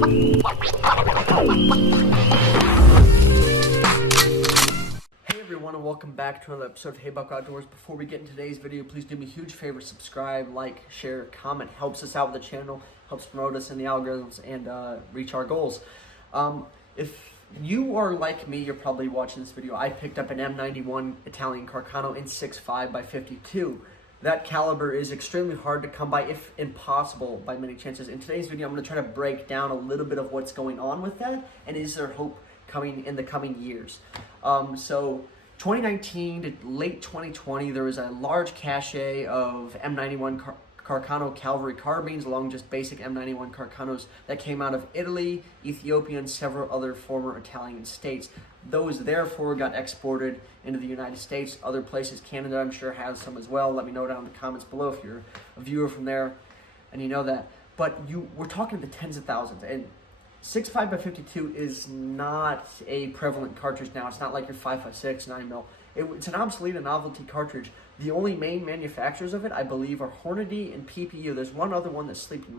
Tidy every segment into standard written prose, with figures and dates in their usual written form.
Hey everyone, and welcome back to another episode of Hey Buck Outdoors. Before we get into today's video, please do me a huge favor: subscribe, like, share, comment. Helps us out with the channel, helps promote us in the algorithms, and reach our goals. If you are like me, you're probably watching this video. I picked up an M91 Italian Carcano in 6.5 by 52. That caliber is extremely hard to come by, if impossible by many chances. In today's video, I'm going to try to break down a little bit of what's going on with that, and is there hope coming in the coming years. So 2019 to late 2020, there was a large cache of M91 Carcano Cavalry carbines, along just basic M91 Carcanos that came out of Italy, Ethiopia, and several other former Italian states. Those therefore got exported into the United States, other places. Canada, I'm sure, has some as well. Let me know down in the comments below if you're a viewer from there and you know that. But we're talking the tens of thousands, and 6.5 by 52 is not a prevalent cartridge now. It's not like your 5.56 9mm. It's an obsolete and novelty cartridge. The only main manufacturers of it, I believe, are Hornady and PPU. There's one other one that's slipping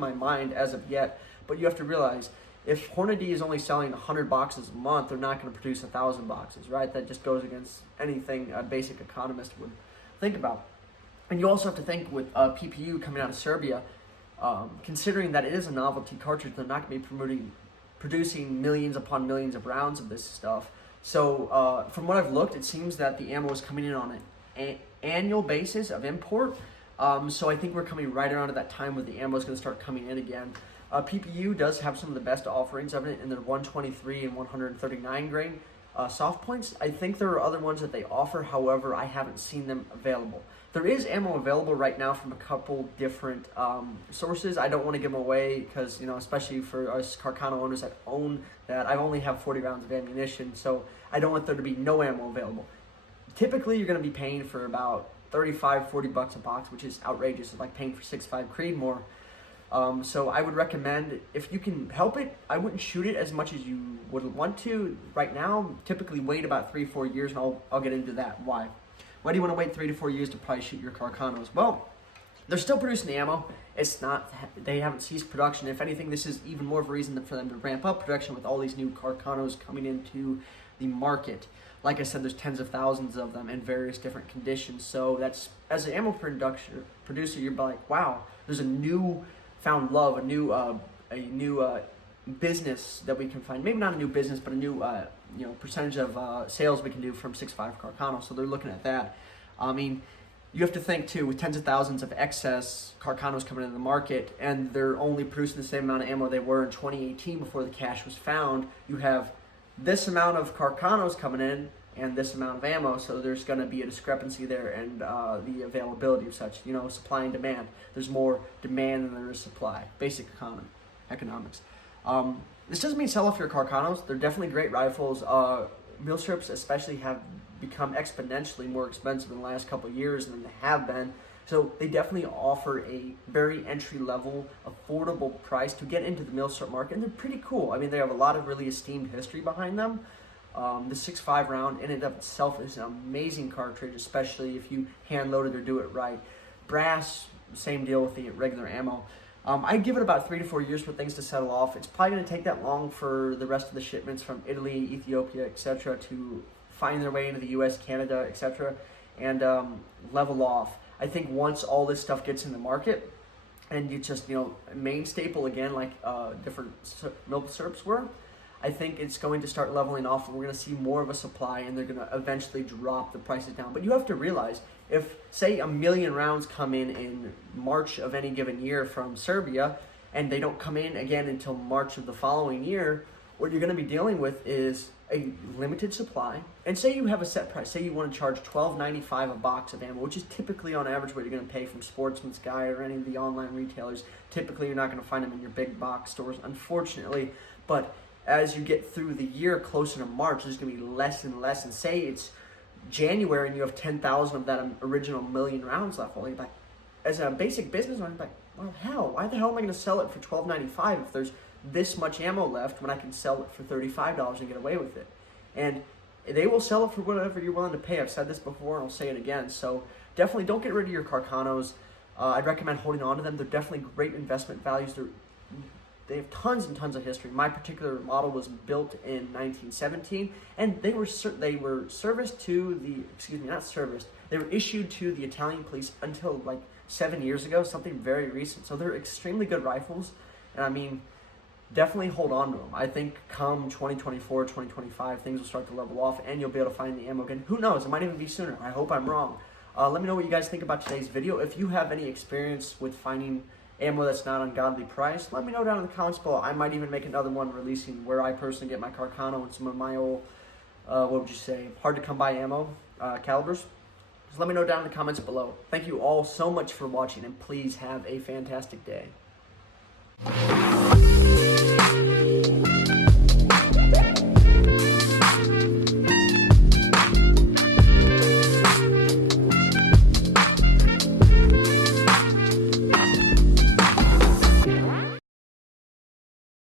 my mind as of yet. But you have to realize, if Hornady is only selling 100 boxes a month, they're not going to produce 1,000 boxes, right? That just goes against anything a basic economist would think about. And you also have to think with PPU coming out of Serbia, considering that it is a novelty cartridge, they're not going to be producing millions upon millions of rounds of this stuff. So from what I've looked, it seems that the ammo is coming in on an annual basis of import. So I think we're coming right around at that time where the ammo is going to start coming in again. PPU does have some of the best offerings of it in their 123 and 139 grain soft points. I think there are other ones that they offer, however, I haven't seen them available. There is ammo available right now from a couple different sources. I don't want to give them away because, especially for us Carcano owners that own that, I only have 40 rounds of ammunition, so I don't want there to be no ammo available. Typically, you're going to be paying for about $35-40 a box, which is outrageous. It's like paying for 6.5 Creedmoor. So I would recommend, if you can help it, I wouldn't shoot it as much as you would want to right now. Typically wait about 3-4 years, and I'll get into that. Why do you want to wait 3 to 4 years to probably shoot your Carcanos? Well, they're still producing the ammo. They haven't ceased production. If anything, this is even more of a reason for them to ramp up production with all these new Carcanos coming into the market. Like I said, there's tens of thousands of them in various different conditions. So that's, as an ammo producer, you're like, wow, there's a new found love, a new business that we can find. Maybe not a new business, but a new percentage of sales we can do from 6.5 Carcano. So they're looking at that. I mean, you have to think too, with tens of thousands of excess Carcanos coming into the market, and they're only producing the same amount of ammo they were in 2018 before the cache was found. You have this amount of Carcanos coming in and this amount of ammo, so there's going to be a discrepancy there, and the availability of such, supply and demand. There's more demand than there is supply. Basic economics. This doesn't mean sell off your Carcanos. They're definitely great rifles. Mule strips especially have become exponentially more expensive in the last couple of years than they have been. So they definitely offer a very entry-level, affordable price to get into the mule strip market, and they're pretty cool. I mean, they have a lot of really esteemed history behind them. The 6.5 round in and of itself is an amazing cartridge, especially if you hand load it or do it right. Brass, same deal with the regular ammo. I'd give it about 3 to 4 years for things to settle off. It's probably going to take that long for the rest of the shipments from Italy, Ethiopia, etc. to find their way into the US, Canada, etc. and level off. I think once all this stuff gets in the market, and you just, main staple again, like different milk syrups were, I think it's going to start leveling off, and we're going to see more of a supply, and they're going to eventually drop the prices down. But you have to realize, if, say, 1 million rounds come in March of any given year from Serbia, and they don't come in again until March of the following year, what you're going to be dealing with is a limited supply. And say you have a set price. Say you want to charge $12.95 a box of ammo, which is typically on average what you're going to pay from Sportsman's Guide or any of the online retailers. Typically, you're not going to find them in your big box stores, unfortunately. But as you get through the year, closer to March, there's going to be less and less. And say it's January and you have 10,000 of that original 1 million rounds left. Well, like, as a basic business owner, like, well, hell, why the hell am I going to sell it for $12.95 if there's this much ammo left when I can sell it for $35 and get away with it? And they will sell it for whatever you're willing to pay. I've said this before and I'll say it again. So definitely don't get rid of your Carcanos. I'd recommend holding on to them. They're definitely great investment values. They're they have tons and tons of history. My particular model was built in 1917, and they were serviced to the, not serviced, they were issued to the Italian police until like 7 years ago, something very recent. So they're extremely good rifles, and I mean, definitely hold on to them. I think come 2024, 2025, things will start to level off, and you'll be able to find the ammo again. Who knows? It might even be sooner. I hope I'm wrong. Let me know what you guys think about today's video. If you have any experience with finding ammo that's not ungodly priced, let me know down in the comments below. I might even make another one releasing where I personally get my Carcano and some of my old, what would you say, hard to come by ammo calibers. Just let me know down in the comments below. Thank you all so much for watching, and please have a fantastic day.